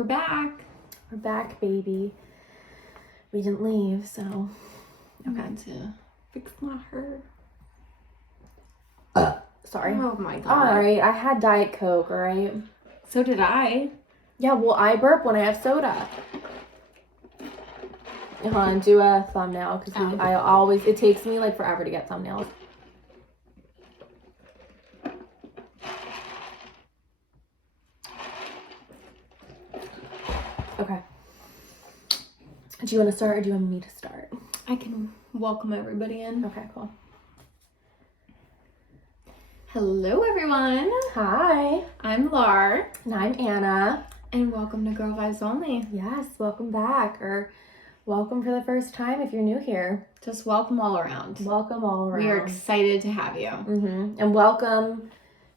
We're back. We're back, baby. We didn't leave, so. Okay. To fix my hair. Sorry. Oh my god. Alright, I had Diet Coke, alright? So did I. Yeah, well, I burp when I have soda. Hold on, do a thumbnail, because I always, it takes me like forever to get thumbnails. Okay. Do you want to start or do you want me to start? I can welcome everybody in. Okay, cool. Hello, everyone. Hi. I'm Lar. And I'm Anna. And welcome to Girl Vibes Only. Yes, welcome back, or welcome for the first time if you're new here. Just welcome all around. Welcome all around. We are excited to have you. And welcome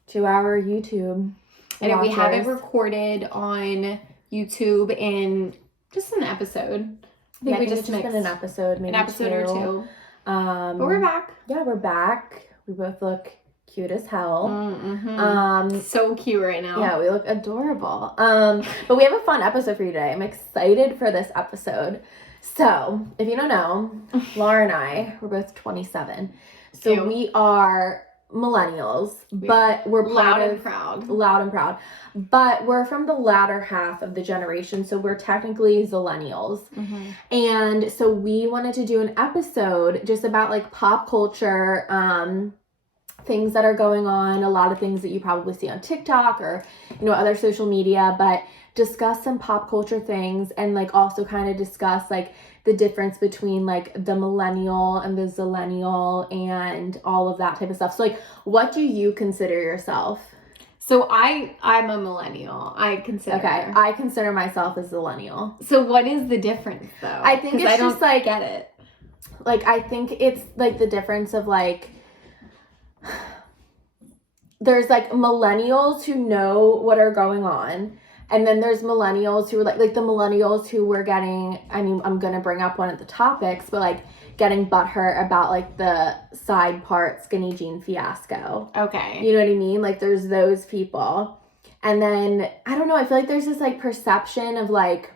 to our YouTube. And if we have it watchers. recorded on YouTube in just an episode. I think we just mixed been an episode, maybe an episode or two. But we're back. Yeah, we're back. We both look cute as hell. So cute right now. Yeah, we look adorable. But we have a fun episode for you today. I'm excited for this episode. So, if you don't know, Laura and I, we're both 27. So Ew. we are millennials, but we're loud and proud. Loud and proud. But we're from the latter half of the generation, so we're technically zillennials. And so we wanted to do an episode just about like pop culture, things that are going on, a lot of things that you probably see on TikTok or, you know, other social media, but discuss some pop culture things and like also kind of discuss like the difference between like the millennial and the zillennial and all of that type of stuff. So like, what do you consider yourself? So I'm a millennial. I consider. Okay, I consider myself a zillennial. So what is the difference though? I think it's just like, get it. Like, I think it's like the difference of like, there's like millennials who know what are going on. And then there's millennials who are like the millennials who were getting, I mean, I'm going to bring up one of the topics, but like getting butthurt about like the side part skinny jean fiasco. Okay. You know what I mean? Like there's those people. And then, I don't know, I feel like there's this like perception of like,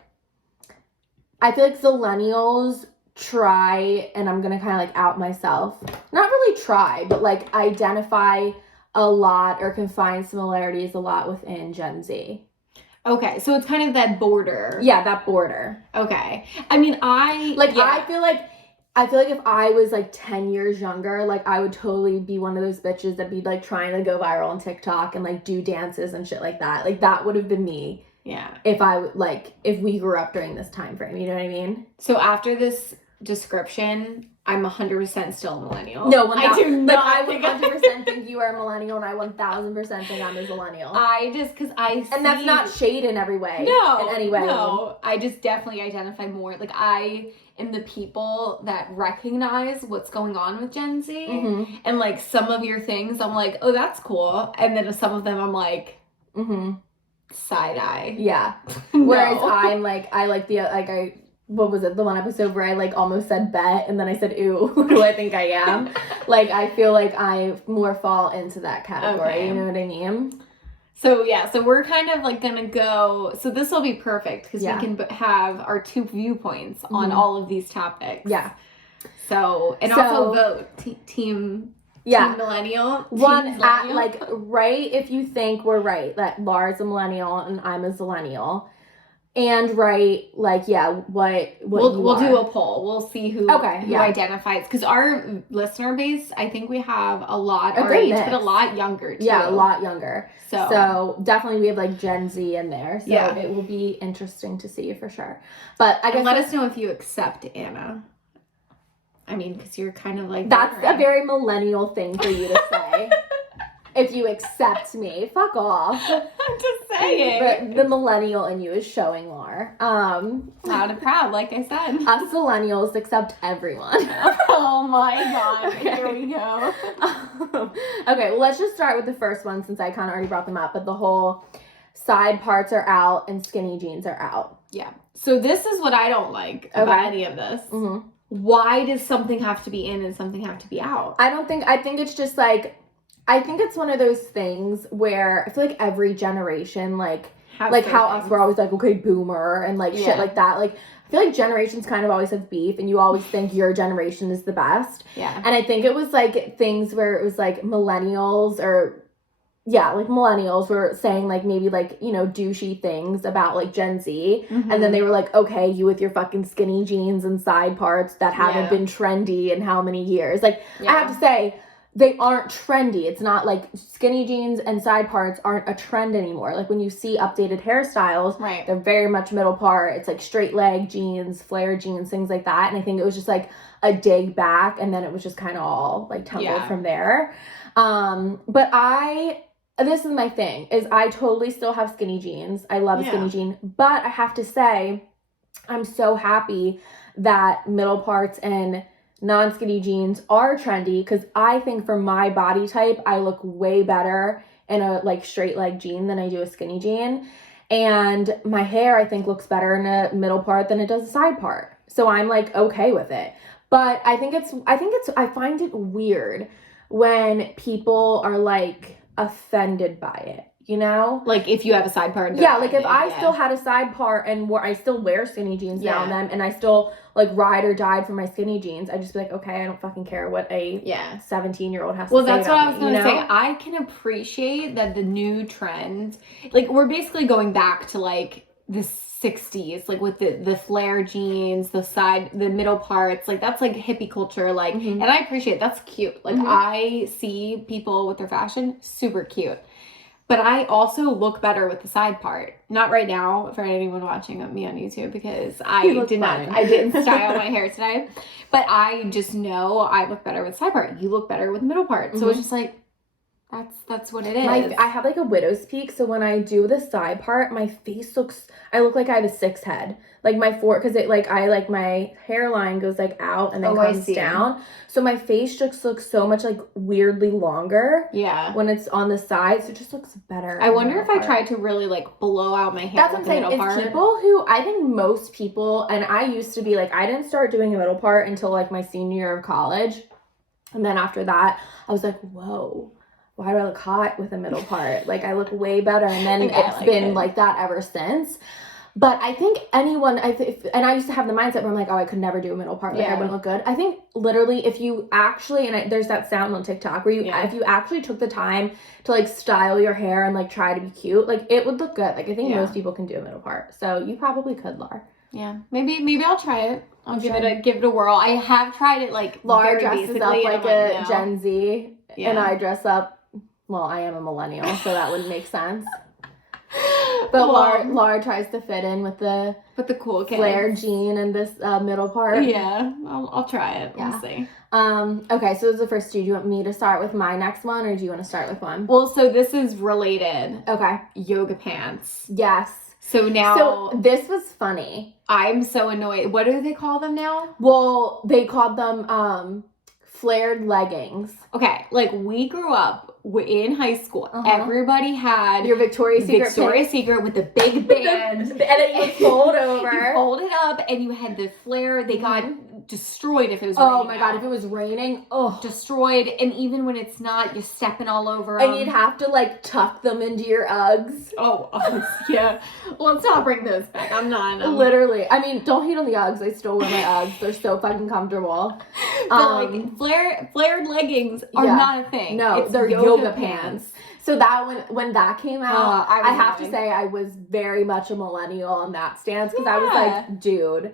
I feel like zillennials try, and I'm going to kind of like out myself, not really try, but like identify a lot or can find similarities a lot within Gen Z. Okay, so it's kind of that border. Yeah, that border. Okay. I mean, I feel like if I was like 10 years younger, like I would totally be one of those bitches that be like trying to go viral on TikTok and like do dances and shit like that. Like that would have been me. Yeah. If we grew up during this time frame, you know what I mean? So after this description, I'm 100% still a millennial. No, I do not. I 100% think you are a millennial, and I 1000% think I'm a millennial. Because I see... And that's not shade in every way. No. In any way. No. I just definitely identify more. Like, I am the people that recognize what's going on with Gen Z. And, like, some of your things, I'm like, oh, that's cool. And then some of them, I'm like... Side eye. Yeah. No. Whereas I'm like, what was it? The one episode where I like almost said bet and then I said, ooh, who do I think I am? Like, I feel like I more fall into that category. Okay. You know what I mean? So, yeah. So, we're kind of like going to go. So, this will be perfect because we can have our two viewpoints on all of these topics. Yeah. So, also vote team millennial. Right if you think we're right, that Laura's a millennial and I'm a zillennial. And we'll do a poll. We'll see who identifies, because our listener base, I think we have a lot our age, but a lot younger too. Yeah, a lot younger. So definitely we have like Gen Z in there. So it will be interesting to see for sure. But I guess let us know if you accept Anna. I mean, because you're kind of like that's a very millennial thing for you to say. If you accept me, fuck off. I'm just saying. But the millennial in you is showing, Laura. Loud and proud, like I said. Us millennials accept everyone. Oh my god. Okay. Here we go. Okay, well, let's just start with the first one since I kind of already brought them up. But the whole side parts are out and skinny jeans are out. Yeah. So this is what I don't like about any of this. Why does something have to be in and something have to be out? I think it's just like, I think it's one of those things where I feel like every generation like Has like their how things. us were always like, okay, boomer and like shit like that. Like I feel like generations kind of always have beef, and you always think your generation is the best. Yeah. And I think it was like things where it was like millennials like millennials were saying like maybe like, you know, douchey things about like Gen Z. Mm-hmm. And then they were like, okay, you with your fucking skinny jeans and side parts that haven't been trendy in how many years. Like I have to say, they aren't trendy. It's not like skinny jeans and side parts aren't a trend anymore. Like when you see updated hairstyles, right, they're very much middle part. It's like straight leg jeans, flare jeans, things like that. And I think it was just like a dig back, and then it was just kind of all like tumbled from there. But this is my thing, is I totally still have skinny jeans. I love a skinny jean, but I have to say, I'm so happy that middle parts and non-skinny jeans are trendy, because I think for my body type, I look way better in a like straight leg jean than I do a skinny jean. And my hair, I think, looks better in a middle part than it does a side part. So I'm like okay with it. But I find it weird when people are like offended by it. You know? Like if you have a side part. Yeah, like if I still had a side part and I still wear skinny jeans now and then, and I still like ride or died for my skinny jeans, I'd just be like, okay, I don't fucking care what a 17-year-old has to say. Well, that's what I was going to say. I can appreciate that the new trend, like we're basically going back to like the 60s, like with the flare jeans, the middle parts, like that's like hippie culture, like, and I appreciate it. That's cute. Like I see people with their fashion, super cute. But I also look better with the side part. Not right now for anyone watching me on YouTube, because I didn't style my hair today. But I just know I look better with side part. You look better with the middle part. So it's just like, that's what it is. I have like a widow's peak, so when I do the side part, my face I look like I have a 6 head. Like because my hairline goes like out and then comes down. So my face just looks so much like weirdly longer. Yeah. When it's on the side, so it just looks better. I wonder if I tried to really like blow out my hair. That's what I'm saying. It's people who, I think most people, and I used to be like, I didn't start doing a middle part until like my senior year of college. And then after that, I was like, whoa. Why do I look hot with a middle part? Like, I look way better. And then it's been like that ever since. But I think and I used to have the mindset where I'm like, oh, I could never do a middle part. Like, I wouldn't look good. I think literally if you actually, there's that sound on TikTok where if you actually took the time to like style your hair and like try to be cute, like it would look good. Like I think most people can do a middle part. So you probably could, Lar. Yeah. Maybe I'll try it. I'll give it a whirl. I have tried it like Lar dresses up like a Gen Z and I dress up. Well, I am a millennial, so that wouldn't make sense. But Laura tries to fit in with the cool kids. Flare jean and this middle part. Yeah, I'll try it. We'll see. Okay, so this is the first two. Do you want me to start with my next one, or do you want to start with one? Well, so this is related. Okay. Yoga pants. Yes. So this was funny. I'm so annoyed. What do they call them now? Well, they called them flared leggings. Okay, like we grew up in high school. Everybody had your Victoria's Secret with the big band, and then you fold over. You fold it up, and you had the flare. They got destroyed if it was raining. Oh my god, if it was raining, destroyed. And even when it's not, you're stepping all over them. And you'd have to like tuck them into your Uggs. Yeah. Let's not bring those back. I'm not. Literally. I mean, don't hate on the Uggs. I still wear my Uggs. They're so fucking comfortable. But like flared leggings are not a thing. No, they're yoga pants. So that when that came out, I have to say I was very much a millennial on that stance, because I was like, dude.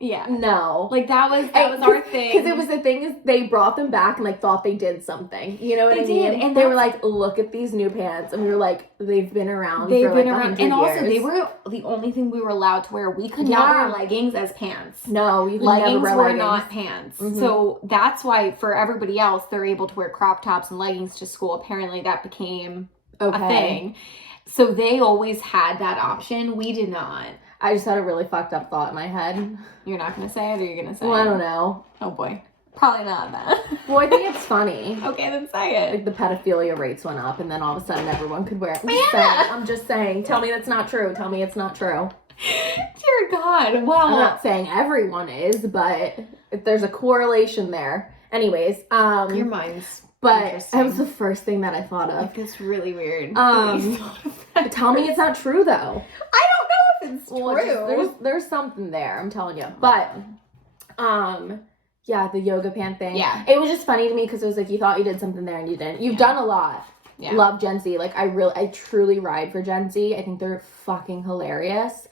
Yeah. No. Like that was our thing. Because it was the thing is they brought them back and like thought they did something. You know what I mean? And they were like, look at these new pants. And we were like, they've been around for like 100 years. And also they were the only thing we were allowed to wear. We could not wear leggings as pants. No, you could leggings never wear were leggings. not pants. So that's why for everybody else, they're able to wear crop tops and leggings to school. Apparently that became a thing. So they always had that option. We did not. I just had a really fucked up thought in my head. You're not going to say it, or you're going to say it? Well, I don't know. Oh, boy. Probably not that. Well, I think it's funny. Okay, then say it. Like the pedophilia rates went up, and then all of a sudden everyone could wear it. I'm just saying. Tell me that's not true. Tell me it's not true. Dear God. Well, I'm not saying everyone is, but there's a correlation there. Anyways. Your mind's But that was the first thing that I thought of. That's really weird. Tell me it's not true, though. I don't know if it's true. There's something there, I'm telling you. But, yeah, the yoga pant thing. Yeah. It was just funny to me because it was like you thought you did something there and you didn't. You've done a lot. Yeah. Love Gen Z. Like, I truly ride for Gen Z. I think they're fucking hilarious.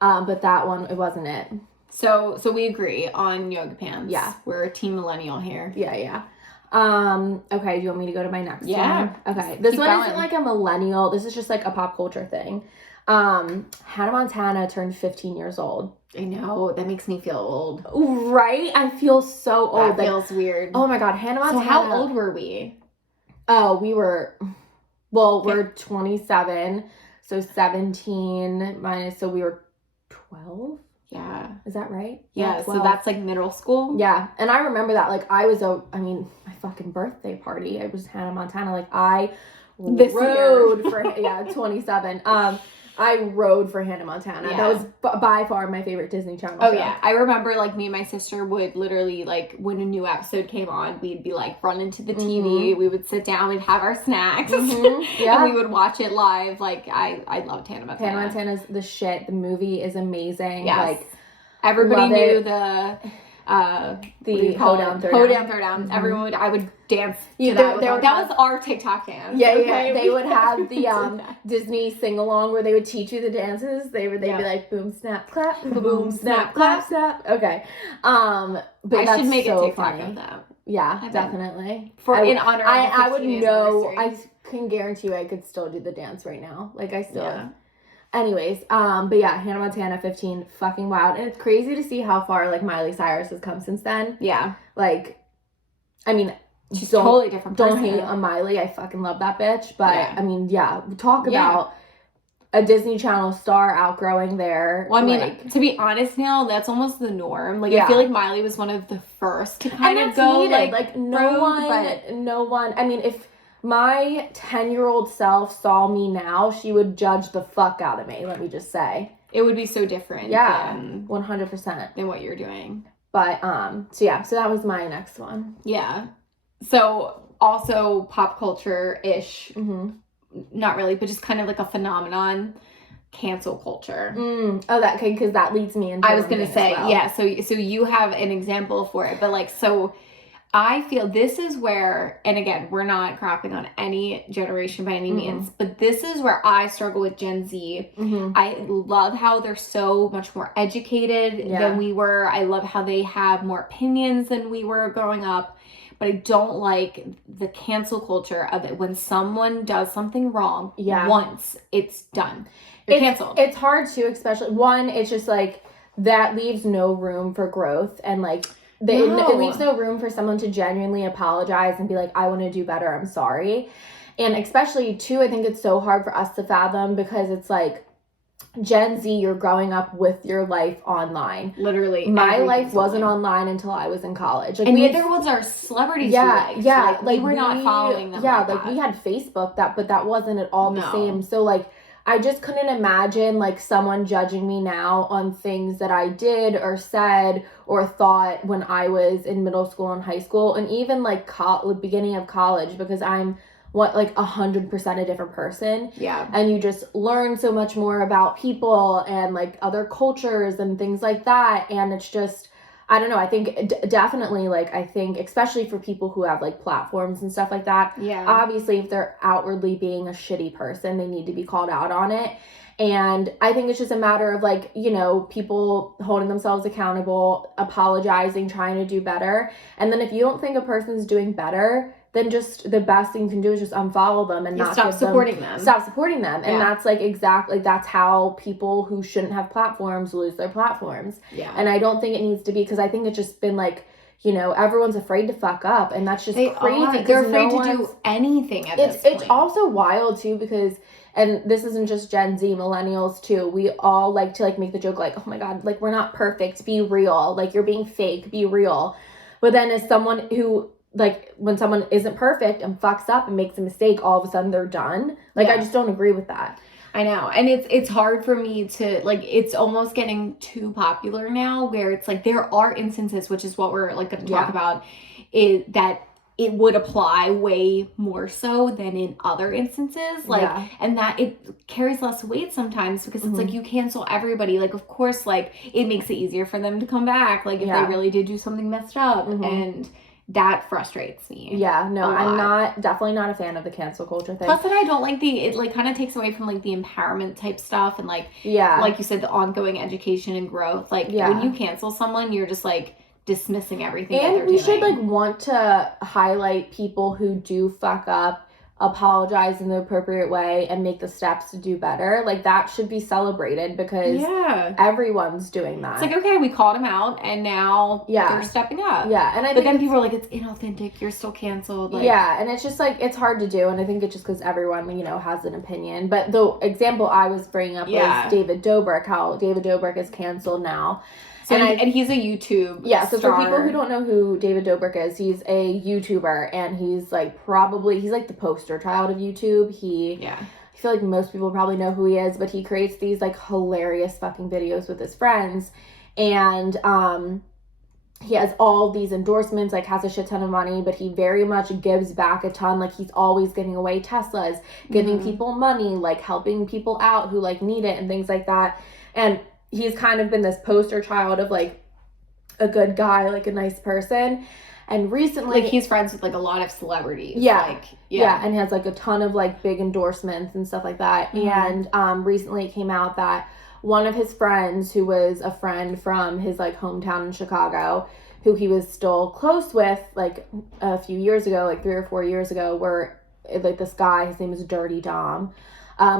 But that one, it wasn't it. So we agree on yoga pants. Yeah. We're team millennial here. Yeah. Okay, do you want me to go to my next one? Yeah. Okay. This one isn't like a millennial. This is just like a pop culture thing. Hannah Montana turned 15 years old. I know. That makes me feel old. Right? I feel so old. That feels weird. Oh my God. Hannah Montana. So how old were we? Oh, we're 27. So 17 minus, so we were 12? Yeah. Is that right? Yeah, so that's like middle school? Yeah. And I remember that, like, my fucking birthday party, I was Hannah Montana. Like, I rode for, 27. I rode for Hannah Montana. Yeah. That was by far my favorite Disney Channel show. Yeah. I remember, like, me and my sister would literally, like, when a new episode came on, we'd be, like, running to the TV. We would sit down. We'd have our snacks. Yeah. And we would watch it live. Like, I loved Hannah Montana. Hannah Montana's the shit. The movie is amazing. Yes. Like, everybody knew the Hoedown, Throwdown. Everyone I would dance to that. That was our TikTok dance. Yeah, okay? They would have the Disney sing-along where they would teach you the dances. They'd be like, boom, snap, clap, boom, snap, clap, snap. Okay. But I should make a TikTok funny. of that. Yeah, definitely. In honor of the 15th I would know. anniversary. I can guarantee you I could still do the dance right now. Like, I still... Yeah. Anyways, but yeah, Hannah Montana, 15, fucking wild. And it's crazy to see how far, like, Miley Cyrus has come since then. Yeah. Like, I mean, she's a totally different person. Don't hate on Miley. I fucking love that bitch. But, I mean, talk about a Disney Channel star outgrowing their... Well, I mean, to be honest now, that's almost the norm. Like, I feel like Miley was one of the first to kind of go, like, no one... I mean, if... my 10-year-old self saw me now, she would judge the fuck out of me, let me just say. It would be so different. Yeah, 100%. Than what you're doing. But, so that was my next one. Yeah. So, also pop culture-ish. Not really, but just kind of like a phenomenon. Cancel culture. Because that leads me into... I was going to say, so you have an example for it, but, like, so... I feel this is where, and again, we're not crapping on any generation by any means, but this is where I struggle with Gen Z. I love how they're so much more educated than we were. I love how they have more opinions than we were growing up, but I don't like the cancel culture of it. When someone does something wrong once, it's done. It's canceled. It's hard too, especially, one, it's just like, that leaves no room for growth and like... It leaves no room for someone to genuinely apologize and be like, I want to do better, I'm sorry. And especially, too, I think it's so hard for us to fathom because it's like, Gen Z, you're growing up with your life online. Literally. My life wasn't online until I was in college. Like, and neither was our celebrities. Like, we were not following them. Yeah, like we had Facebook, but that wasn't at all the same. So, like, I just couldn't imagine, like, someone judging me now on things that I did or said or thought when I was in middle school and high school and even, like, the beginning of college because I'm, 100% a different person. Yeah. And you just learn so much more about people and, like, other cultures and things like that. And it's just... I don't know. I think definitely, like, especially for people who have, like, platforms and stuff like that. Yeah. Obviously, if they're outwardly being a shitty person, they need to be called out on it. And I think it's just a matter of, like, people holding themselves accountable, apologizing, trying to do better. And then if you don't think a person's doing better, then just the best thing you can do is just unfollow them and not stop supporting them. Stop supporting them. And that's like exactly, that's how people who shouldn't have platforms lose their platforms. Yeah. And I don't think it needs to be, because I think it's just been like, everyone's afraid to fuck up, and that's just crazy. They're afraid to do anything at this point. It's also wild too, because, and this isn't just Gen Z, millennials too, we all like to like make the joke like, oh my God, like, we're not perfect, be real. Like, you're being fake, be real. But then as someone who, like, when someone isn't perfect and fucks up and makes a mistake, all of a sudden they're done. Like, I just don't agree with that. I know. And it's hard for me to, like, it's almost getting too popular now where it's like there are instances, which is what we're, like, going to talk about, is that it would apply way more so than in other instances. Like, and that it carries less weight sometimes because it's like you cancel everybody. Like, of course, like, it makes it easier for them to come back. Like, if they really did do something messed up. And that frustrates me. Yeah, no, I'm definitely not a fan of the cancel culture thing. Plus, then I don't like it like kind of takes away from like the empowerment type stuff and like, like you said, the ongoing education and growth. Like, when you cancel someone, you're just like dismissing everything that they're doing. And we should like want to highlight people who do fuck up, apologize in the appropriate way, and make the steps to do better. Like, that should be celebrated because everyone's doing that. It's like, okay, we called him out and now they're stepping up. Yeah, and but then people are like, it's inauthentic, you're still canceled. Like, and it's just like, it's hard to do, and I think it's just because everyone, you know, has an opinion. But the example I was bringing up was David Dobrik, how David Dobrik is canceled now. So and he's a YouTube so for people who don't know who David Dobrik is, he's a YouTuber, and he's like he's like the poster child of YouTube. I feel like most people probably know who he is, but he creates these like hilarious fucking videos with his friends, and he has all these endorsements, like has a shit ton of money, but he very much gives back a ton. Like, he's always giving away Teslas, giving people money, like helping people out who like need it and things like that. And he's kind of been this poster child of like a good guy, like a nice person. And recently, like, he's friends with like a lot of celebrities. And has like a ton of like big endorsements and stuff like that. And recently it came out that one of his friends, who was a friend from his like hometown in Chicago, who he was still close with like a few years ago, like 3 or 4 years ago, were like this guy, his name is Dirty Dom.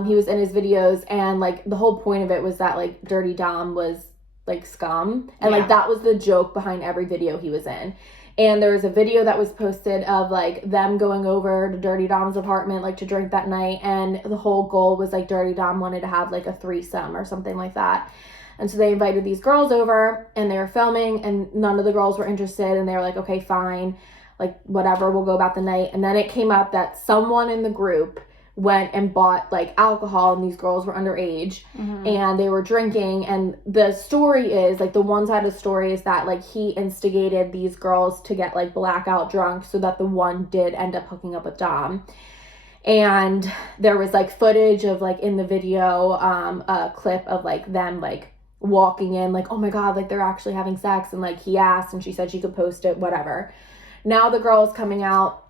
He was in his videos, and like the whole point of it was that like Dirty Dom was like scum, and like that was the joke behind every video he was in. And there was a video that was posted of like them going over to Dirty Dom's apartment like to drink that night, and the whole goal was like Dirty Dom wanted to have like a threesome or something like that. And so they invited these girls over, and they were filming, and none of the girls were interested, and they were like, okay, fine, like whatever, we'll go about the night. And then it came up that someone in the group went and bought like alcohol, and these girls were underage, and they were drinking. And the story is like, the one side of the story is that like he instigated these girls to get like blackout drunk so that the one did end up hooking up with Dom. And there was like footage of like in the video, a clip of like them like walking in, like, oh my god, like they're actually having sex, and like he asked and she said she could post it, whatever. Now the girl is coming out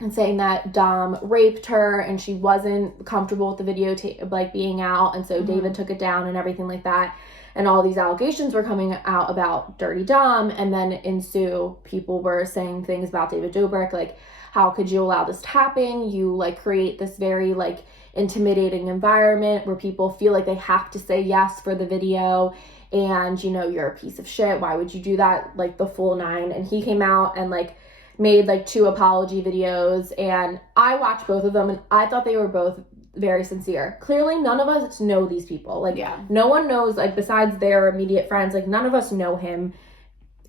and saying that Dom raped her, and she wasn't comfortable with the video like being out, and so David took it down and everything like that. And all these allegations were coming out about Dirty Dom. And then in Sue, people were saying things about David Dobrik, like, how could you allow this to happen? You like create this very like intimidating environment where people feel like they have to say yes for the video, and you know, you're a piece of shit, why would you do that, like the full nine. And he came out and like made like 2 apology videos, and I watched both of them, and I thought they were both very sincere. Clearly none of us know these people, like no one knows, like besides their immediate friends, like none of us know him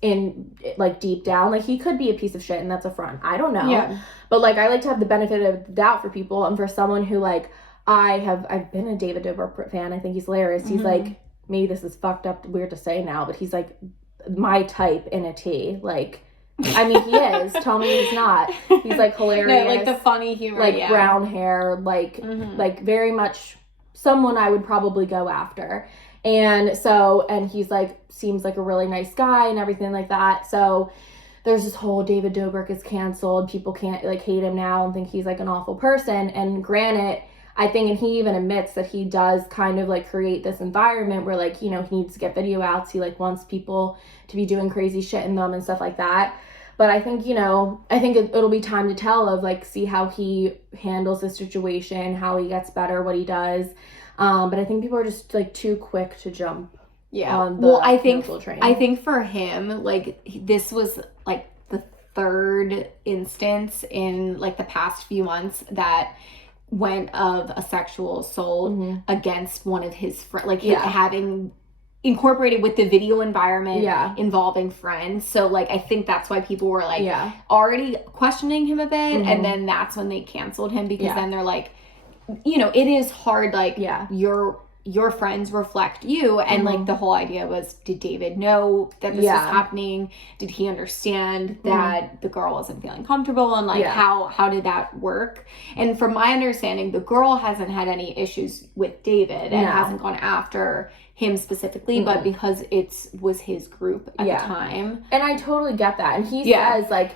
in like deep down. Like, he could be a piece of shit and that's a front, I don't know, but like I like to have the benefit of the doubt for people. And for someone who like I've been a David Dobrik fan, I think he's hilarious. He's like, maybe this is fucked up weird to say now, but he's like my type in a T. Like, I mean, he is. Tell me he's not. He's like hilarious. No, like the funny humor, like brown hair, like like very much someone I would probably go after. And so, and he's like seems like a really nice guy and everything like that. So there's this whole David Dobrik is canceled. People can't like hate him now and think he's like an awful person. And granted, I think, and he even admits that he does kind of like create this environment where like, you know, he needs to get video outs. He like wants people to be doing crazy shit in them and stuff like that. But I think, you know, I think it'll be time to tell of like, see how he handles the situation, how he gets better, what he does. But I think people are just like too quick to jump. On the I think for him, like this was like the 3rd instance in like the past few months that went of a sexual assault against one of his friends, like having incorporated with the video environment involving friends. So like I think that's why people were like already questioning him a bit, and then that's when they canceled him, because then they're like, you know, it is hard, like you're your friends reflect you, and like the whole idea was, did David know that this was happening? Did he understand that the girl wasn't feeling comfortable, and like how did that work? And from my understanding, the girl hasn't had any issues with David and hasn't gone after him specifically, but because was his group at the time. And I totally get that. And he says like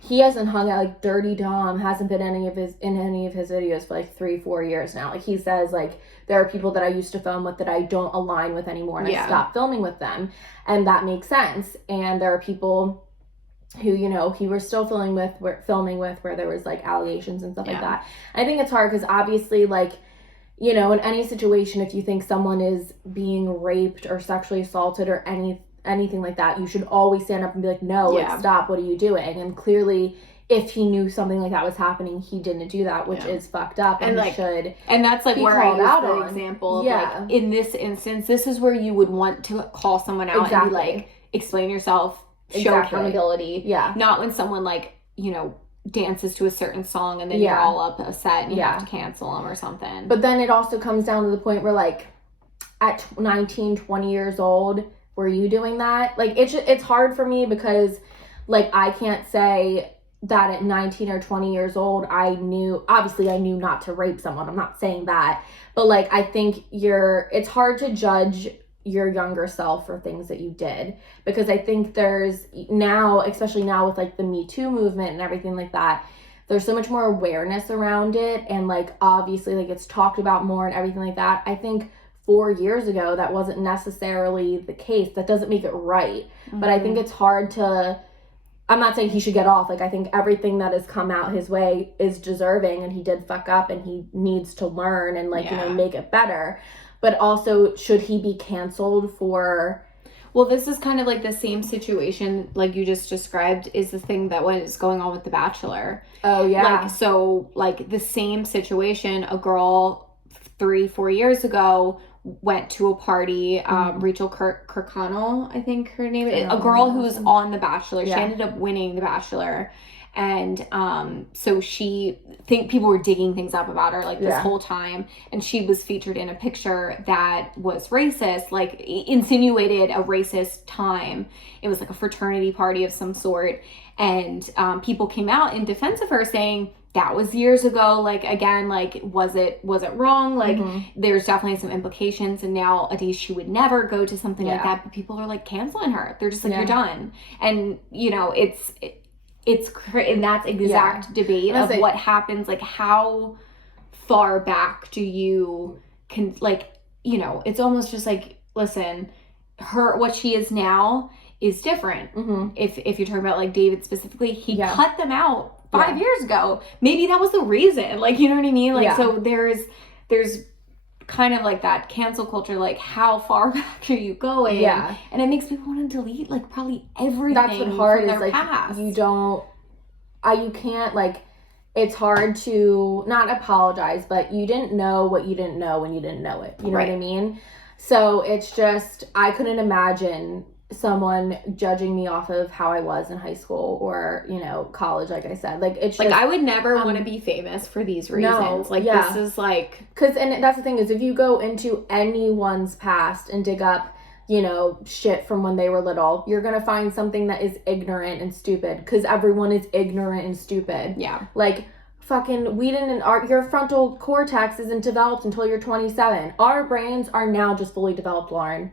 he hasn't hung out, like Dirty Dom hasn't been in any of his videos for like 3-4 years now. Like he says like there are people that I used to film with that I don't align with anymore, and I stopped filming with them, and that makes sense. And there are people who, you know, he was still filming with where there was like allegations and stuff like that. I think it's hard because obviously like, you know, in any situation, if you think someone is being raped or sexually assaulted or anything like that, you should always stand up and be like, no, like, stop, what are you doing? And clearly, if he knew something like that was happening, he didn't do that, which is fucked up, and like, should. And that's like where I use the example of like, in this instance, this is where you would want to call someone out and be like, explain yourself, show accountability. Yeah. Not when someone like, you know, dances to a certain song and then you're all upset and you have to cancel them or something. But then it also comes down to the point where like at 19, 20 years old, were you doing that? Like it's hard for me because like I can't say that at 19 or 20 years old I knew not to rape someone. I'm not saying that. But like I think it's hard to judge your younger self for things that you did, because I think there's now, especially now with like the Me Too movement and everything like that, there's so much more awareness around it, and like obviously like it's talked about more and everything like that. I think 4 years ago that wasn't necessarily the case. That doesn't make it right. But I think it's hard to, I'm not saying he should get off. Like I think everything that has come out his way is deserving, and he did fuck up and he needs to learn and like, you know, make it better. But also, should he be canceled for... Well, this is kind of like the same situation like you just described is the thing that was going on with The Bachelor. Oh, yeah. Like, so, like, the same situation, a girl 3-4 years ago went to a party, Rachel Kirkconnell, I think her name is, a girl who was on The Bachelor. She ended up winning The Bachelor. And so people were digging things up about her like this whole time, and she was featured in a picture that was racist, like insinuated a racist time. It was like a fraternity party of some sort, and people came out in defense of her saying that was years ago. Like, again, like, was it wrong? Like, there's definitely some implications, and nowadays she would never go to something like that, but people are like canceling her. They're just like, you're done. And you know, and that's exact debate of what happens, like how far back do you like, you know, it's almost just like, listen, what she is now is different. If you're talking about like David specifically, he cut them out 5 years ago. Maybe that was the reason, like, you know what I mean? Like, so there's kind of like that cancel culture, like how far back are you going? Yeah. And it makes people want to delete like probably everything. That's what hard is, like past. You can't like, it's hard to not apologize, but you didn't know what you didn't know when you didn't know it. You know what I mean? So it's just, I couldn't imagine someone judging me off of how I was in high school or, you know, college, like I said. Like, it's like, just, I would never want to be famous for these reasons. This is like... And that's the thing is, if you go into anyone's past and dig up, you know, shit from when they were little, you're gonna find something that is ignorant and stupid, because everyone is ignorant and stupid. Yeah. Like, fucking, your frontal cortex isn't developed until you're 27. Our brains are now just fully developed, Lauren.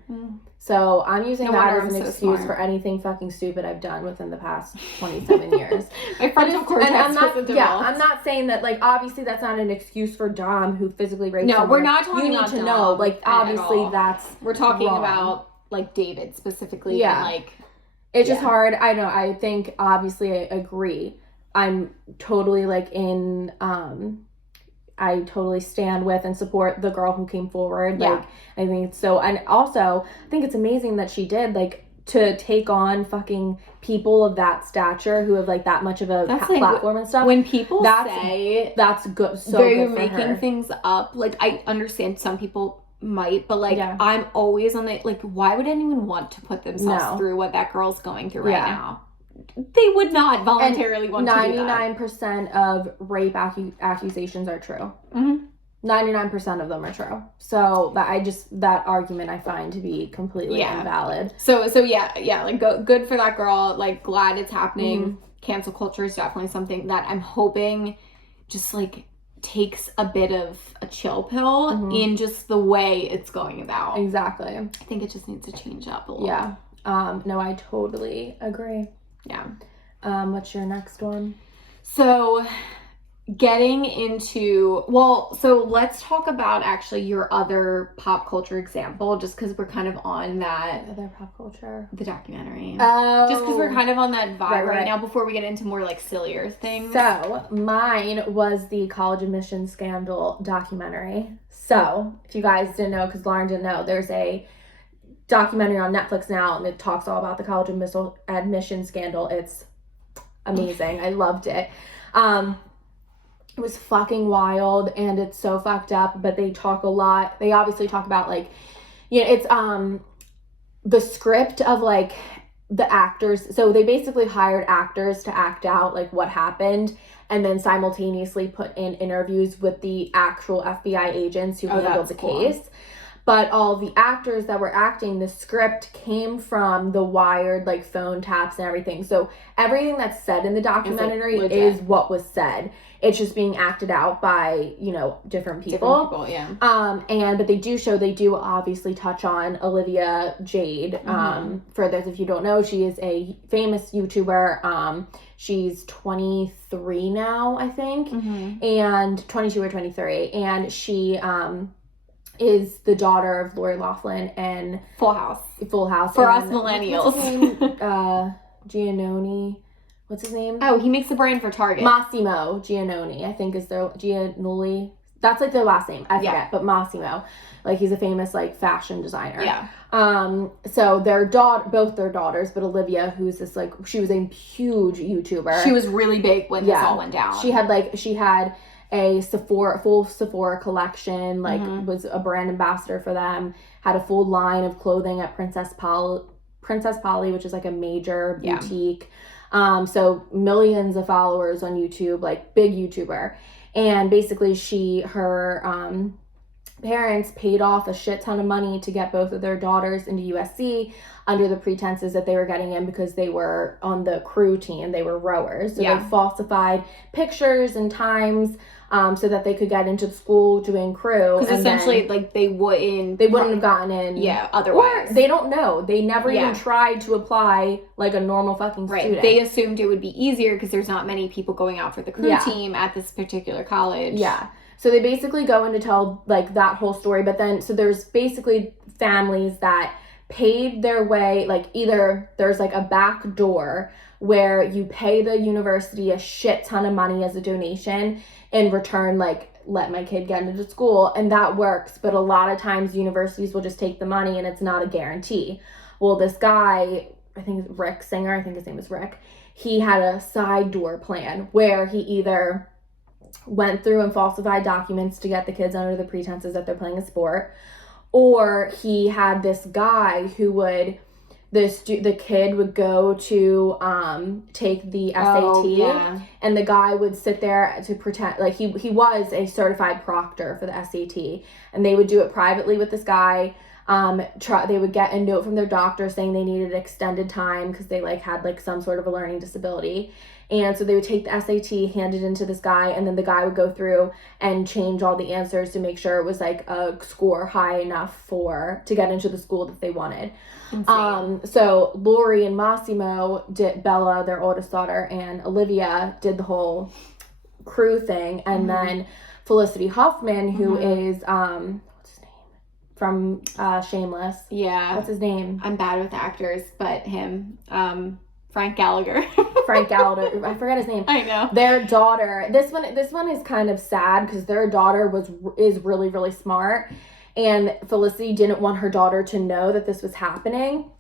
So I'm using that as an excuse for anything fucking stupid I've done within the past 27 years. My frontal cortex wasn't developed. I'm not saying that, like, obviously that's not an excuse for Dom who physically raped someone. No, we're not talking about Dom. You need to know, like, obviously that's We're talking about, like, David specifically. Yeah. And, like... It's just hard. I know. I think, obviously, I agree. I'm totally, like, I totally stand with and support the girl who came forward. Like, I think so. And also, I think it's amazing that she did, like, to take on fucking people of that stature who have, like, that much of a platform and stuff. When people say that's good, so they're good for making things up, like, I understand some people might, but, like, I'm always on the, like, why would anyone want to put themselves through what that girl's going through right now? They would not voluntarily want to do that. 99% of rape accusations are true. 99% of them are true. So that argument I find to be completely invalid. So yeah, like good for that girl. Like, glad it's happening. Cancel culture is definitely something that I'm hoping just like takes a bit of a chill pill in just the way it's going about. Exactly. I think it just needs to change up a little. Yeah. No, I totally agree. Yeah. What's your next one? So getting into, so let's talk about actually your other pop culture example, just because we're kind of on that. Other pop culture? The documentary. Oh. Just because we're kind of on that vibe right now before we get into more like sillier things. So mine was the college admission scandal documentary. So if you guys didn't know, because Lauren didn't know, there's a documentary on Netflix now, and it talks all about the college admission scandal. It's amazing. I loved it. It was fucking wild, and it's so fucked up, but they talk a lot. They obviously talk about, like, you know, it's the script of, like, the actors. So they basically hired actors to act out, like, what happened, and then simultaneously put in interviews with the actual FBI agents who handled the case. But all the actors that were acting, the script came from the wired, like, phone taps and everything. So everything that's said in the documentary is what was said. It's just being acted out by, you know, different people. But they do obviously touch on Olivia Jade. For those of you who don't know, she is a famous YouTuber. She's 23 now, I think, and 22 or 23. And she, is the daughter of Lori Loughlin and Full House. For us millennials. What's his name? Giannoni. What's his name? Oh, he makes the brand for Target. Massimo Giannoni, I think is their Giannoli. That's like their last name. I forget, but Massimo. Like, he's a famous, like, fashion designer. Yeah. So both their daughters, but Olivia, who's this, like, she was a huge YouTuber. She was really big when this all went down. She had a full Sephora collection, like, was a brand ambassador for them, had a full line of clothing at Princess Polly, which is, like, a major boutique. So millions of followers on YouTube, like, big YouTuber. And basically her parents paid off a shit ton of money to get both of their daughters into USC under the pretenses that they were getting in because they were on the crew team. They were rowers. So they falsified pictures and times so that they could get into the school doing crew. Because essentially, like, they wouldn't have gotten in. Yeah, otherwise. Or they don't know. They never even tried to apply like a normal fucking student. They assumed it would be easier because there's not many people going out for the crew team at this particular college. Yeah. So they basically go in to tell, like, that whole story. But then, so there's basically families that paid their way, like, either there's, like, a back door where you pay the university a shit ton of money as a donation in return, like, let my kid get into school, and that works. But a lot of times universities will just take the money and it's not a guarantee. Well, this guy, I think it's Rick Singer, I think his name is Rick, he had a side door plan where he either went through and falsified documents to get the kids under the pretenses that they're playing a sport, or he had this guy who would, the kid would go to take the SAT, and the guy would sit there to pretend, like, he was a certified proctor for the SAT, and they would do it privately with this guy. They would get a note from their doctor saying they needed extended time because they, like, had, like, some sort of a learning disability. And so they would take the SAT, hand it into this guy, and then the guy would go through and change all the answers to make sure it was, like, a score high enough to get into the school that they wanted. So Lori and Massimo did, Bella, their oldest daughter, and Olivia did the whole crew thing. And then Felicity Huffman, who is, what's his name? From Shameless. Yeah. What's his name? I'm bad with actors, but him. Frank Gallagher. Frank Gallagher. I forgot his name. I know. Their daughter. This one is kind of sad because their daughter is really, really smart, and Felicity didn't want her daughter to know that this was happening.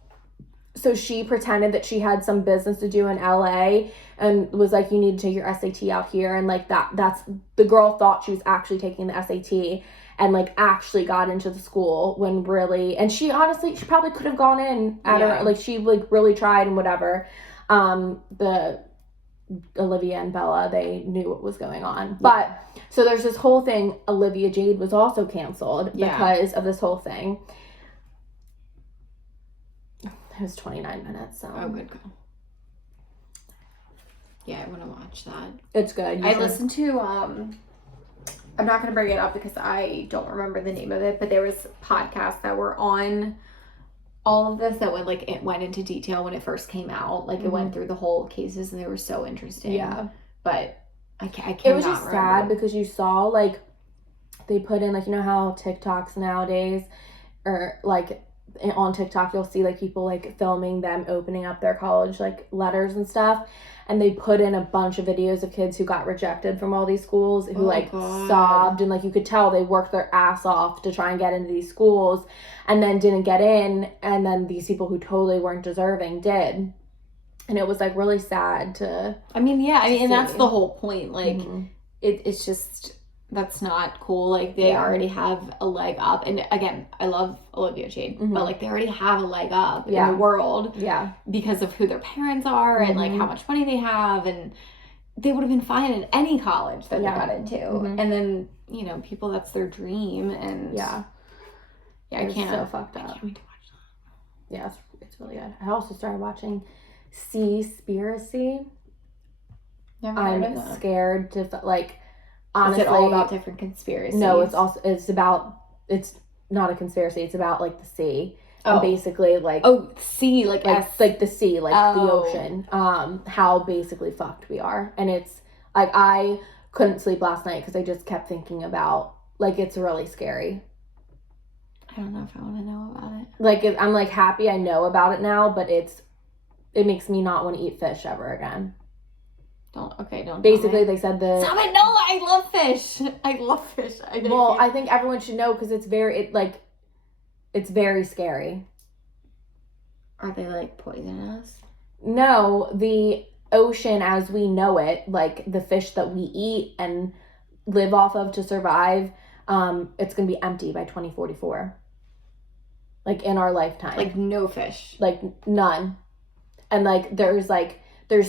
So she pretended that she had some business to do in LA and was like, you need to take your SAT out here. And, like, that's the girl thought she was actually taking the SAT and, like, actually got into the school when really, and she probably could have gone in at her, like, she, like, really tried and whatever. The Olivia and Bella, they knew what was going on. But so there's this whole thing. Olivia Jade was also canceled because of this whole thing. It was 29 minutes. So. Oh, good call. Yeah, I want to watch that. It's good. I listened to, I'm not going to bring it up because I don't remember the name of it, but there was podcasts that were on all of this that went, like, it went into detail when it first came out. Like, it went through the whole cases, and they were so interesting. Yeah. But I can't It was just sad because you saw, like, they put in, like, you know how TikToks nowadays, or, like, on TikTok, you'll see, like, people, like, filming them opening up their college, like, letters and stuff. And they put in a bunch of videos of kids who got rejected from all these schools who, sobbed. And, like, you could tell they worked their ass off to try and get into these schools and then didn't get in. And then these people who totally weren't deserving did. And it was, like, really sad to and that's the whole point. Like, it's just... That's not cool. Like, they already have a leg up. And, again, I love Olivia Jade. But, like, they already have a leg up in the world. Yeah. Because of who their parents are and, like, how much money they have. And they would have been fine in any college that they got into. And then, you know, people, that's their dream. And, yeah, I can't. So fucked up. I can't wait to watch that. Yeah, it's really good. I also started watching Seaspiracy. I'm scared to, like... Honestly, is it all about different conspiracies? No, it's not a conspiracy. It's about, like, the sea. And basically, like... Oh, sea, like like the sea, like the ocean. How basically fucked we are. And it's, like, I couldn't sleep last night because I just kept thinking about, like, it's really scary. I don't know if I want to know about it. Like, I'm, like, happy I know about it now, but it makes me not want to eat fish ever again. Don't. Basically, they said Stop it! No, I love fish. I love fish. I think everyone should know because it's very scary. Are they, like, poisonous? No, the ocean as we know it, like the fish that we eat and live off of to survive, it's gonna be empty by 2044. Like, in our lifetime. Like, no fish. Like, none. And, like, there's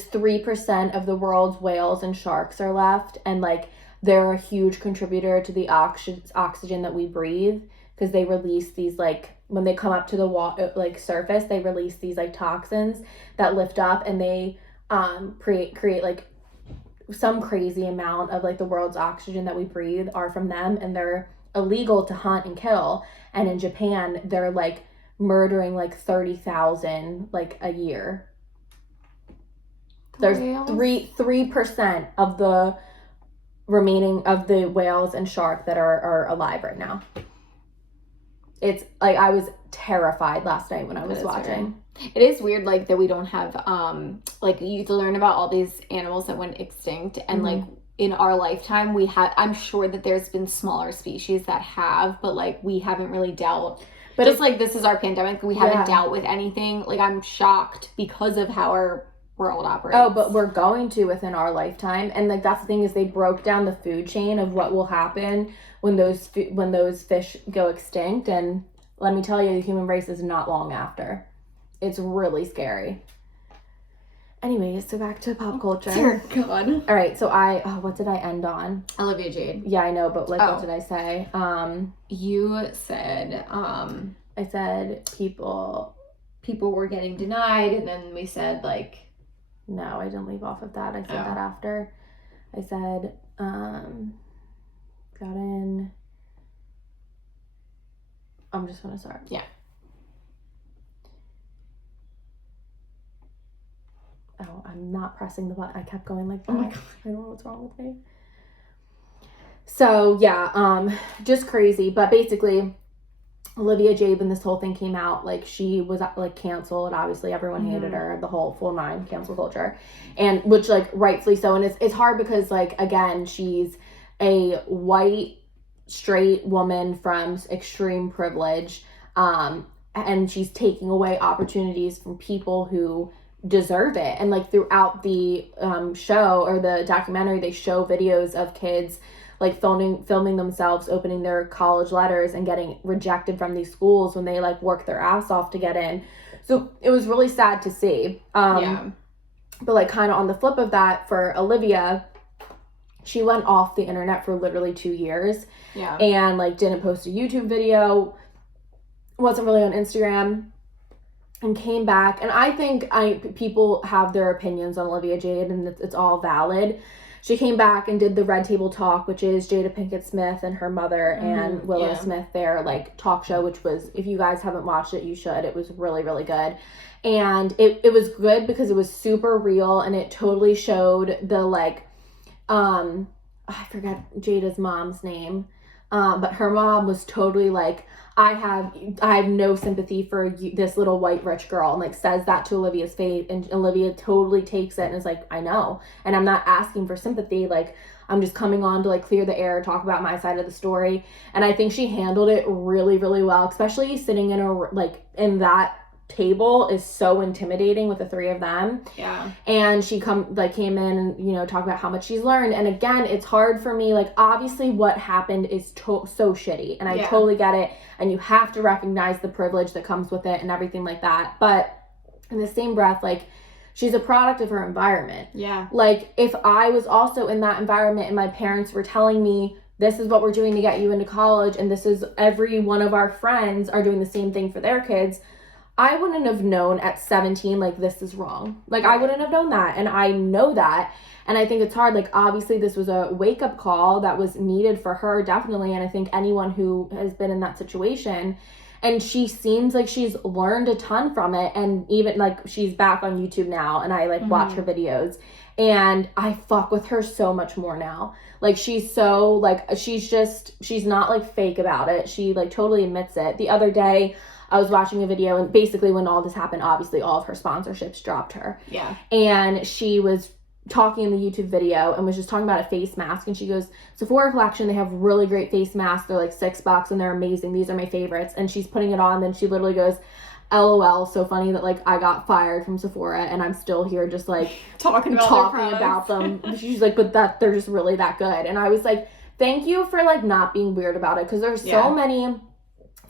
3% of the world's whales and sharks are left, and, like, they're a huge contributor to the oxygen that we breathe because they release these, like, when they come up to the surface, they release these, like, toxins that lift up, and they create like some crazy amount of, like, the world's oxygen that we breathe are from them, and they're illegal to hunt and kill. And in Japan, they're, like, murdering, like, 30,000, like, a year. There's 3% of the remaining of the whales and shark that are alive right now. It's like, I was terrified last night when I was watching. Weird. It is weird, like, that we don't have like, you learn about all these animals that went extinct, and like, in our lifetime I'm sure that there's been smaller species that have, but, like, we haven't really dealt. But just like, this is our pandemic, we haven't dealt with anything. Like, I'm shocked because of how our world operates. Oh, but we're going to within our lifetime. And, like, that's the thing, is they broke down the food chain of what will happen when those fish go extinct. And let me tell you, the human race is not long after. It's really scary. Anyways, so back to pop culture. Dear God. All right, so what did I end on? Olivia Jade. Yeah, I know, but, like, what did I say? You said, I said people were getting denied, and then we said, like... No, I didn't leave off of that. I said that after. I said, got in. I'm just going to start. Yeah. Oh, I'm not pressing the button. I kept going like that. Oh my God. I don't know what's wrong with me. So, yeah, just crazy. But basically, Olivia Jade, when this whole thing came out, like, she was, like, canceled. Obviously, everyone hated her, the whole full 9 cancel culture, and which, like, rightfully so. And it's hard because, like, again, she's a white straight woman from extreme privilege, and she's taking away opportunities from people who deserve it. And, like, throughout the show or the documentary, they show videos of kids, like, filming themselves opening their college letters and getting rejected from these schools when they, like, work their ass off to get in. So it was really sad to see. But like kind of on the flip of that, for Olivia, she went off the internet for literally 2 years. Yeah. And like didn't post a YouTube video, wasn't really on Instagram, and came back. And I think people have their opinions on Olivia Jade, and it's all valid. She came back and did the Red Table Talk, which is Jada Pinkett Smith and her mother and Willow Smith, their like talk show, which was, if you guys haven't watched it, you should. It was really, really good. And it was good because it was super real, and it totally showed the like, I forget Jada's mom's name, but her mom was totally like, I have no sympathy for this little white rich girl, and like says that to Olivia's face, and Olivia totally takes it and is like, I know, and I'm not asking for sympathy, like I'm just coming on to like clear the air, talk about my side of the story. And I think she handled it really, really well, especially sitting in a like in that table is so intimidating with the three of them. Yeah. And she came in and, you know, talk about how much she's learned. And again, it's hard for me, like obviously what happened is so shitty, and I totally get it, and you have to recognize the privilege that comes with it and everything like that. But in the same breath, like she's a product of her environment. Yeah. Like if I was also in that environment and my parents were telling me, this is what we're doing to get you into college, and this is every one of our friends are doing the same thing for their kids, I wouldn't have known at 17, like, this is wrong. Like, I wouldn't have known that, and I know that, and I think it's hard. Like, obviously, this was a wake-up call that was needed for her, definitely, and I think anyone who has been in that situation, and she seems like she's learned a ton from it, and even, like, she's back on YouTube now, and I, like, watch her videos, and I fuck with her so much more now. Like, she's so, like, she's not, like, fake about it. She, like, totally admits it. The other day, I was watching a video, and basically when all this happened, obviously all of her sponsorships dropped her. Yeah. And she was talking in the YouTube video and was just talking about a face mask. And she goes, Sephora collection, they have really great face masks. They're like $6 and they're amazing. These are my favorites. And she's putting it on. And then she literally goes, LOL, so funny that like I got fired from Sephora and I'm still here just like talking about them. She's like, but that they're just really that good. And I was like, thank you for like not being weird about it, because there's so many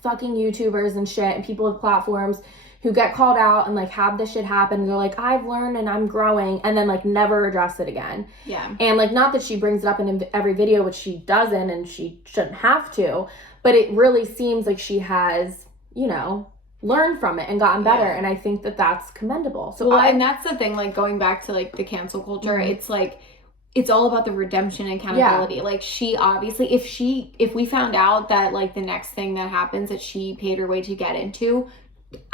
fucking YouTubers and shit and people with platforms who get called out and like have this shit happen, and they're like, I've learned and I'm growing, and then like never address it again. Yeah. And like, not that she brings it up in every video, which she doesn't and she shouldn't have to, but it really seems like she has, you know, learned from it and gotten better. And I think that that's commendable. So and that's the thing, like going back to like the cancel culture, it's like, it's all about the redemption and accountability. Like she obviously, if we found out that like the next thing that happens that she paid her way to get into,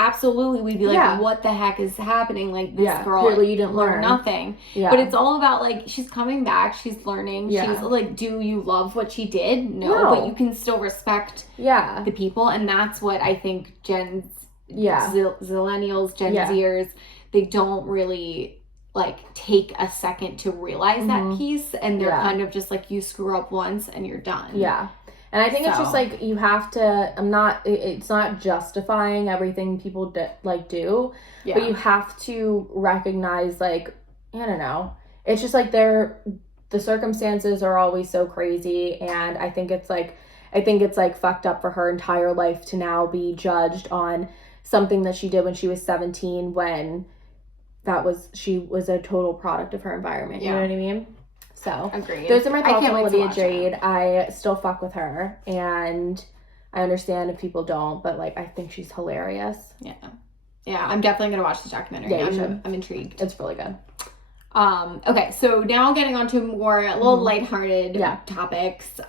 absolutely we'd be like, what the heck is happening? Like this girl clearly you didn't learn nothing. But it's all about like, she's coming back, she's learning, she's like, do you love what she did? No, but you can still respect the people. And that's what I think Zillennials, Gen Zers, they don't really like take a second to realize that piece, and they're kind of just like, you screw up once and you're done. And I think it's just like, you have to, it's not justifying everything people do, but you have to recognize, like, I don't know, it's just like the circumstances are always so crazy, and I think it's like fucked up for her entire life to now be judged on something that she did when she was 17, when she was a total product of her environment. You know what I mean? So agreed. Those are my thoughts on Olivia Jade. I still fuck with her, and I understand if people don't, but like I think she's hilarious. Yeah, I'm definitely gonna watch the documentary. Yeah, you should. I'm intrigued. It's really good. Okay, so now getting on to more little lighthearted topics.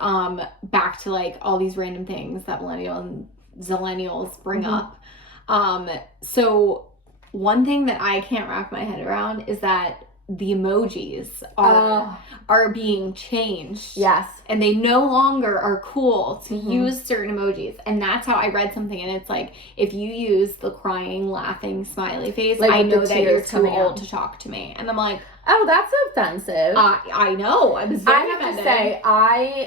Back to like all these random things that Millennial and Zillennials bring up. So one thing that I can't wrap my head around is that the emojis are being changed. Yes. And they no longer are cool to use certain emojis. And that's how I read something, and it's like, if you use the crying, laughing, smiley face, like I know that you're too old to talk to me. And I'm like, oh, that's offensive. I know. I was very offended. To say,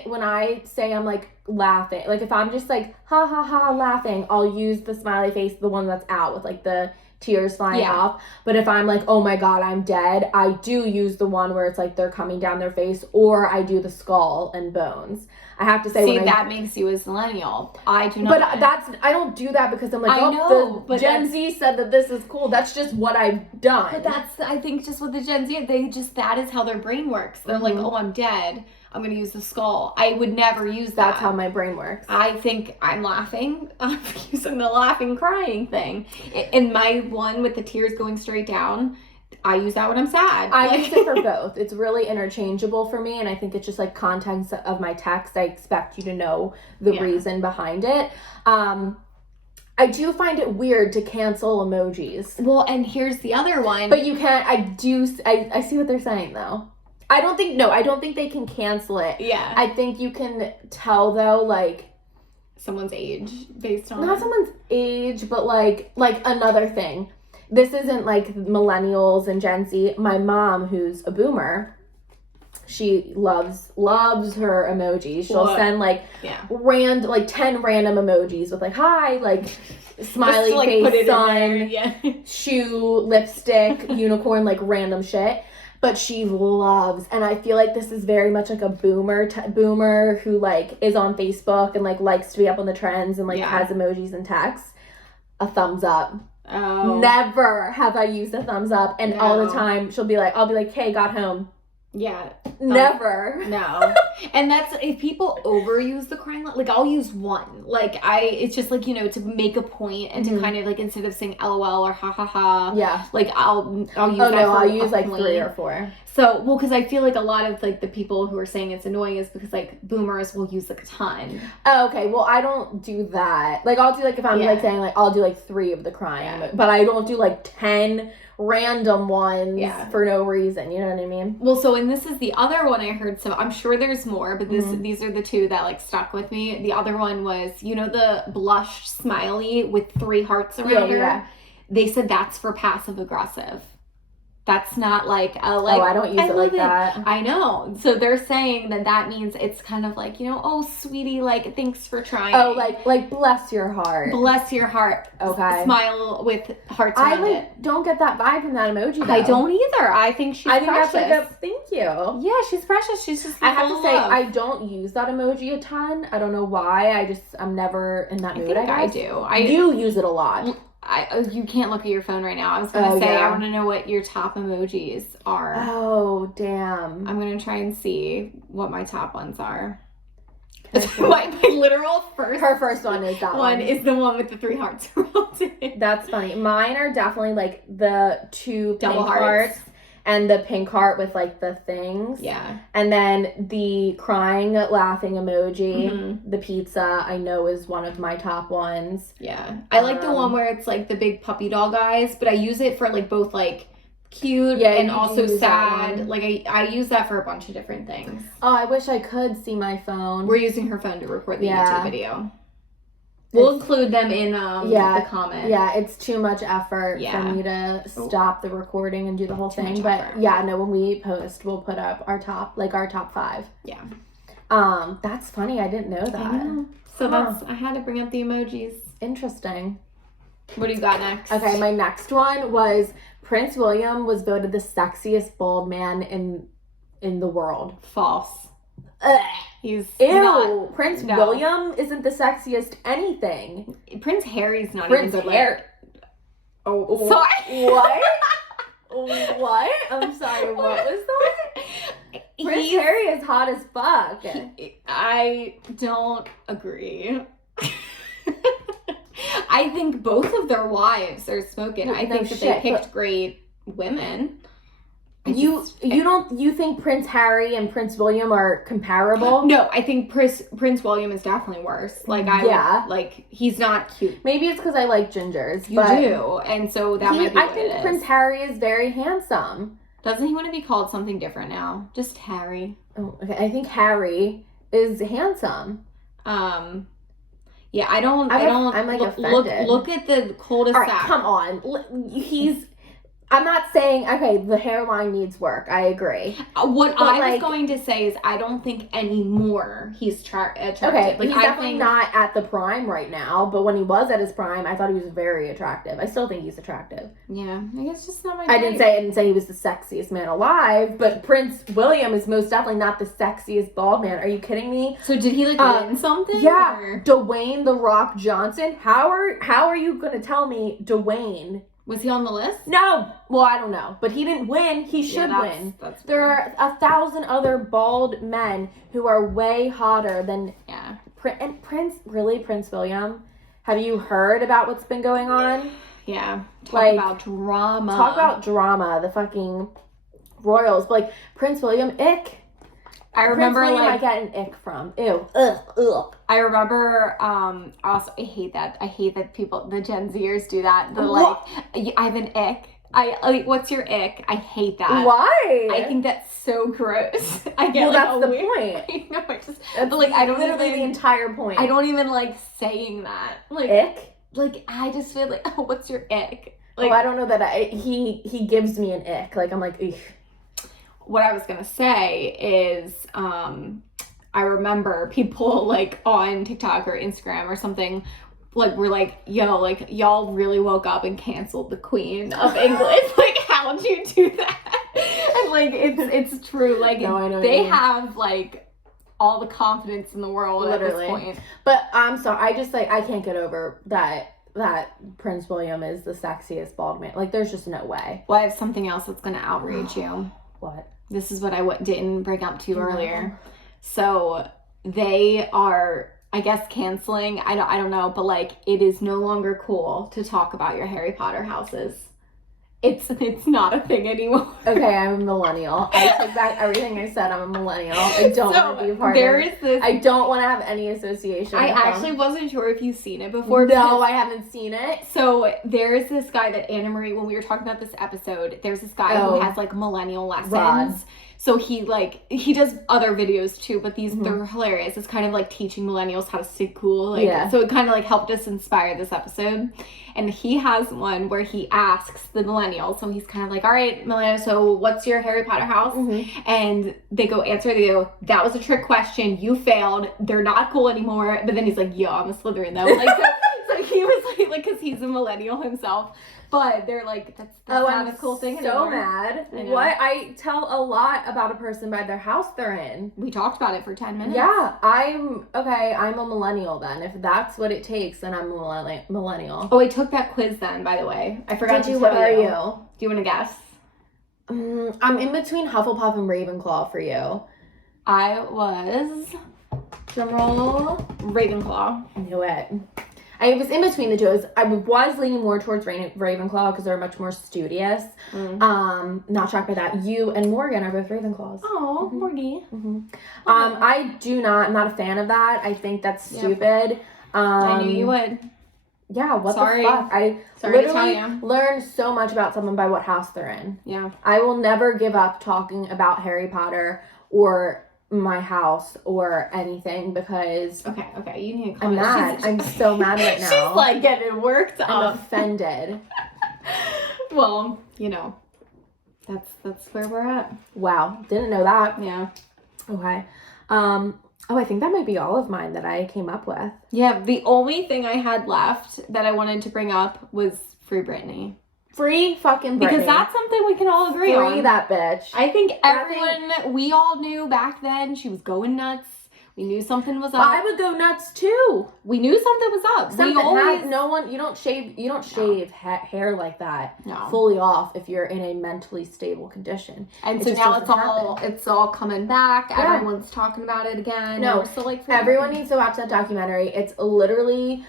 when I say I'm like laughing, like if I'm just like ha ha ha laughing, I'll use the smiley face, the one that's out with like the tears flying off. But if I'm like, oh my god, I'm dead, I do use the one where it's like they're coming down their face, or I do the skull and bones. I have to say. See, that makes you a millennial. I do not. But I don't do that because I'm like, I know, the Gen Z said that this is cool. That's just what I've done. But that's, I think, just with the Gen Z, that is how their brain works. They're like, oh, I'm dead. I'm going to use the skull. I would never use that. That's how my brain works. I think I'm laughing. I'm using the laughing, crying thing. And my one with the tears going straight down, I use that when I'm sad. I use it for both. It's really interchangeable for me, and I think it's just like context of my text. I expect you to know the reason behind it. I do find it weird to cancel emojis. Well, and here's the other one. But you can't, I see what they're saying though. I don't think they can cancel it. Yeah. I think you can tell though, like, someone's age based on not someone's age, but like another thing. This isn't like millennials and Gen Z. My mom, who's a boomer, she loves her emojis. She'll send like 10 random emojis with like hi, like smiley just, like, face, put it sun, shoe, lipstick, unicorn, like random shit. But she loves, and I feel like this is very much like a boomer who like is on Facebook and like likes to be up on the trends and like has emojis and texts. A thumbs up. Oh. Never have I used a thumbs up, and all the time I'll be like, hey, got home. Yeah. Never. No. And that's, if people overuse the crying, like I'll use one. Like it's just like, to make a point and to kind of like, instead of saying LOL or ha ha ha. Yeah. Like I'll use I'll use like 3 or 4. So, well, because I feel like a lot of like the people who are saying it's annoying is because like boomers will use like a ton. Oh, okay. Well, I don't do that. Like I'll do like, if I'm like saying like, I'll do like 3 of the crying, but I don't do like 10 random ones for no reason. You know what I mean? Well, so, and this is the other one I heard. So I'm sure there's more, but these are the 2 that like stuck with me. The other one was, the blush smiley with 3 hearts around her. Yeah. They said that's for passive aggressive. That's not like I don't use it like that. I know. So they're saying that means it's kind of like, oh, sweetie, like, thanks for trying. Oh, like bless your heart. Bless your heart. Okay. Smile with hearts around it. I don't get that vibe from that emoji, though. I don't either. I think she's precious. That's like a thank you. Yeah, she's precious. She's just I have to say, I don't use that emoji a ton. I don't know why. I'm never in that mood, I do. I do use it a lot. You can't look at your phone right now. I was going to say, I want to know what your top emojis are. Oh, damn. I'm going to try and see what my top ones are. my literal first. Her first one is that one. Is the one with the 3 hearts around it. That's funny. Mine are definitely like the 2 double pink hearts. And the pink heart with like the things. Yeah. And then the crying, laughing emoji. The pizza, I know, is one of my top ones. Yeah. I like the one where it's like the big puppy dog eyes, but I use it for like both like cute and also sad. Like I use that for a bunch of different things. Oh, I wish I could see my phone. We're using her phone to record the YouTube video. We'll include them in the comment. Yeah, it's too much effort for me to stop the recording and do the whole thing. But effort. When we post, we'll put up our top 5. Yeah. That's funny. I didn't know that. I know. So I had to bring up the emojis. Interesting. What do you got next? Okay, my next one was Prince William was voted the sexiest bald man in the world. False. He's Ew. Prince William isn't the sexiest anything. Prince Harry's not Prince even good. Oh, sorry. What? What? I'm sorry. What was that? Prince Harry is hot as fuck. I don't agree. I think both of their wives are smoking. I think that they picked great women. You think Prince Harry and Prince William are comparable? No, I think Prince William is definitely worse. Like he's not cute. Maybe it's because I like gingers. You do, and so that might be what it is. I think Prince Harry is very handsome. Doesn't he want to be called something different now? Just Harry. Oh, okay. I think Harry is handsome. Yeah, I don't. I'm like offended. Look at the cul-de-sac. All right, come on. I'm not saying, okay, the hairline needs work. I agree. What I was going to say is I don't think anymore he's attractive. Okay, Like, he's definitely not at the prime right now, but when he was at his prime, I thought he was very attractive. I still think he's attractive. Yeah, I guess just not my I didn't say he was the sexiest man alive, but Prince William is most definitely not the sexiest bald man. Are you kidding me? So did he win something? Yeah, or? Dwayne "The Rock" Johnson. How are you going to tell me Dwayne? Was he on the list? No. Well, I don't know. But he didn't win. He should win. There are 1,000 other bald men who are way hotter than... Yeah. And Prince William? Have you heard about what's been going on? Yeah. Talk about drama. The fucking royals. But, Prince William, ick. I remember, Prince William, I get an ick from. Ew. Ugh. I remember, also, I hate that people, the Gen Zers do that. I have an ick. What's your ick? I hate that. Why? I think that's so gross. I get that's the point. I know, I don't literally the entire point. I don't even like saying that. Ick? I just feel like, oh, what's your ick? I don't know that he gives me an ick. I'm like, ugh. What I was gonna say is, I remember people on TikTok or Instagram or something, were like, yo, y'all really woke up and canceled the Queen of England. How'd you do that? And it's true. No, I know they have all the confidence in the world literally. At this point. But I'm sorry, I just I can't get over that Prince William is the sexiest bald man. There's just no way. Well, I have something else that's gonna outrage you. What? This is what I didn't bring up to you earlier. So they are, I guess, canceling. I don't know, but it is no longer cool to talk about your Harry Potter houses. It's not a thing anymore. Okay, I'm a millennial. I take back everything I said. I'm a millennial. I don't want to be a part of it. I don't want to have any association. I actually wasn't sure if you've seen it before. No, I haven't seen it. So there's this guy that Anna Marie, when we were talking about this episode, there's this guy who has millennial lessons. Rod. So he does other videos too, but they're hilarious. It's kind of teaching millennials how to stay cool. So it kind of helped us inspire this episode. And he has one where he asks the millennials, so he's kind of all right, millennials, so what's your Harry Potter house? And they go, that was a trick question. You failed. They're not cool anymore. But then he's like, yo, I'm a Slytherin though. So he was because he's a millennial himself. But they're that's not a cool thing anymore. So mad. What? I tell a lot about a person by their house they're in. We talked about it for 10 minutes. Yeah, I'm a millennial then. If that's what it takes, then I'm a millennial. Oh, I took that quiz then, by the way. I forgot to tell you. What are you? Do you want to guess? I'm in between Hufflepuff and Ravenclaw for you. I was, drumroll, Ravenclaw. Knew it. I was in between the two. I was leaning more towards Ravenclaw because they're much more studious. Not shocked by that. You and Morgan are both Ravenclaws. Oh, Morgie. I'm not a fan of that. I think that's stupid. I knew you would. Yeah, the fuck? I literally learned so much about someone by what house they're in. Yeah. I will never give up talking about Harry Potter or my house or anything because okay, you need to calm down. I'm mad. I'm so mad right now. She's getting worked up. I'm offended. Well, that's where we're at. Wow, didn't know that. Yeah. Okay. I think that might be all of mine that I came up with. Yeah, the only thing I had left that I wanted to bring up was Free Britney. Free fucking Britney. Because that's something we can all agree on. Free that bitch. I think we all knew back then she was going nuts. We knew something was up. I would go nuts too. We knew something was up. You don't shave hair like that fully off if you're in a mentally stable condition. And so now it's all coming back. Yeah. Everyone's talking about it again. No, we're still everyone needs to watch that documentary. It's literally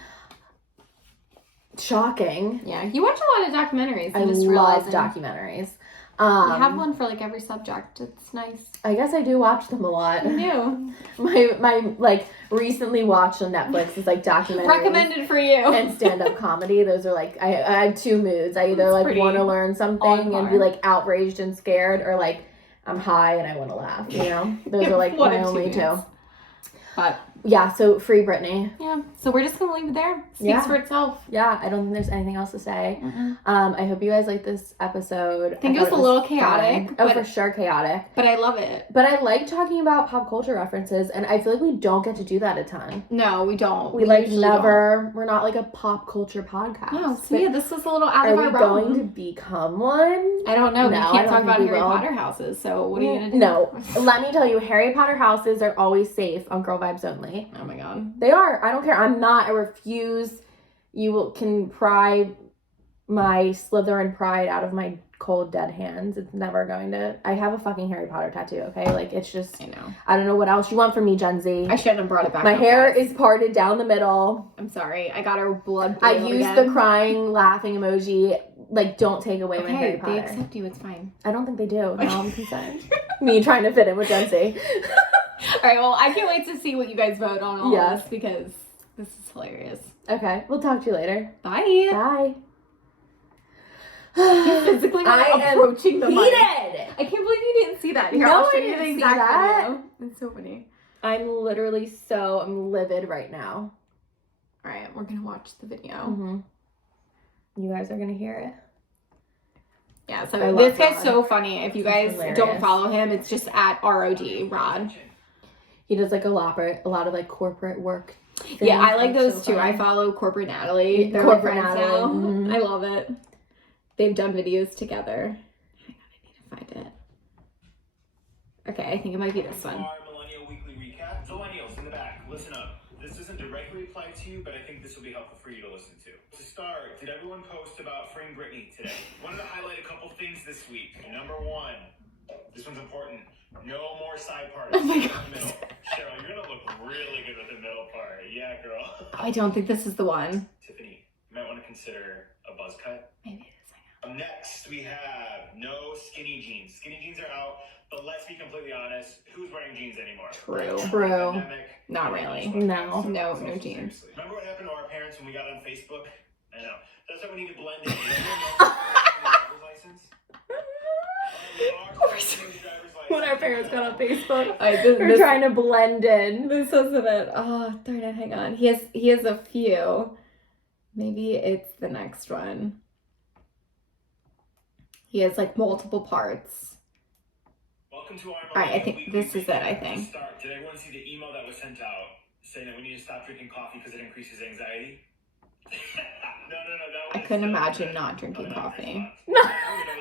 shocking. Yeah, you watch a lot of documentaries. I love documentaries. You have one for every subject. It's nice. I guess I do watch them a lot. You do. My recently watched on Netflix is documentaries. Recommended for you. And stand-up comedy. Those are I have two moods. I either want to learn something and be outraged and scared, or I'm high and I want to laugh. Those are my only two. But Yeah, so free Britney. Yeah. So we're just gonna leave it there. Speaks for itself. Yeah, I don't think there's anything else to say. Mm-mm. I hope you guys like this episode. I think it was a little chaotic. Oh, for sure chaotic. But I love it. But I like talking about pop culture references, and I feel like we don't get to do that a ton. No, we don't. We like never. We're not like a pop culture podcast. No, so yeah, this was a little out of our realm. Are we going to become one? I don't know. No, we can't talk about Harry Potter houses, so what are you gonna do? No. Let me tell you, Harry Potter houses are always safe on Girl Vibes Only. Oh my god. They are. I don't care. I'm not. I refuse. Can pry my Slytherin pride out of my cold, dead hands. It's never going to. I have a fucking Harry Potter tattoo, okay? Like, it's just. I know. I don't know what else you want from me, Gen Z. I shouldn't have brought it back. My hair is parted down the middle. I'm sorry. I got our blood. I used the crying, laughing emoji. Like, don't take away my Harry Potter. They accept you. It's fine. I don't think they do. Now I'm concerned. Me trying to fit in with Gen Z. All right. Well, I can't wait to see what you guys vote on all this because this is hilarious. Okay. We'll talk to you later. Bye. Bye. You're physically approaching the mic. Heated. I can't believe you didn't see that. Here, No, I'll show I you the didn't see exact that. video. It's so funny. I'm literally I'm livid right now. All right, we're gonna watch the video. Mm-hmm. You guys are gonna hear it. Yeah, so this guy's so funny. If you guys don't follow him, it's just at ROD, Rod. He does like a lot of like corporate work. Yeah, I like those too. I follow Corporate Natalie. They're corporate Natalie. Now. Mm-hmm. I love it. They've done videos together. Hang on, I need to find it. Okay, I think it might be this one. Our Millennial Weekly Recap. Millennials in the back, listen up. This doesn't directly apply to you, but I think this will be helpful for you to listen to. To start, did everyone post about freeing Britney today? Wanted to highlight a couple things this week. Number one, this one's important. No more side parties. Oh my god. Middle. Cheryl, you're gonna look really good with the middle part. Yeah, girl. I don't think this is the one. Tiffany, you might want to consider a buzz cut. Maybe it is. Next, we have no skinny jeans. Skinny jeans are out, but let's be completely honest. Who's wearing jeans anymore? True. Not really. No Seriously. jeans. Remember what happened to our parents when we got on Facebook? I know. That's why we need to blend in. Driver's license. When our parents got on Facebook, we're trying to blend in. This wasn't it. Oh, darn it. Hang on. He has a few. Maybe it's the next one. He has like multiple parts. Welcome to our Alright, I think this is it, I think. Start. Did everyone see the email that was sent out saying that we need to stop drinking coffee because it increases anxiety? No, that was I couldn't imagine not drinking coffee. No,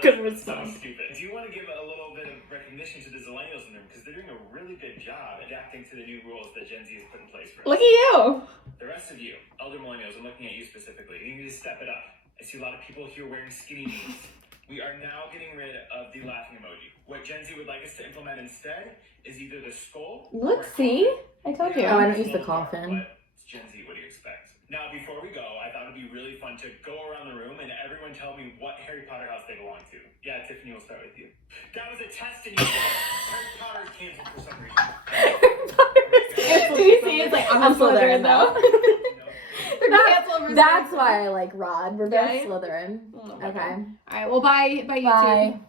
good response. So stupid. Do you want to give a little bit of recognition to the Millennials in them because they're doing a really good job adapting to the new rules that Gen Z has put in place for us? Look at you! The rest of you, elder Millennials, I'm looking at you specifically. You need to step it up. I see a lot of people here wearing skinny jeans. We are now getting rid of the laughing emoji. What Gen Z would like us to implement instead is either the skull. Look, see? I told you. Oh, I don't use the coffin. It's Gen Z, what do you expect? Now, before we go, I thought it'd be really fun to go around the room and everyone tell me what Harry Potter house they belong to. Yeah, Tiffany, we'll start with you. That was a test and you said Harry Potter's canceled for some reason. Do you see? It's like, I'm Slytherin though. That's why I like Rod. We're both Slytherin. Oh, okay. Alright, well, bye YouTube. Bye.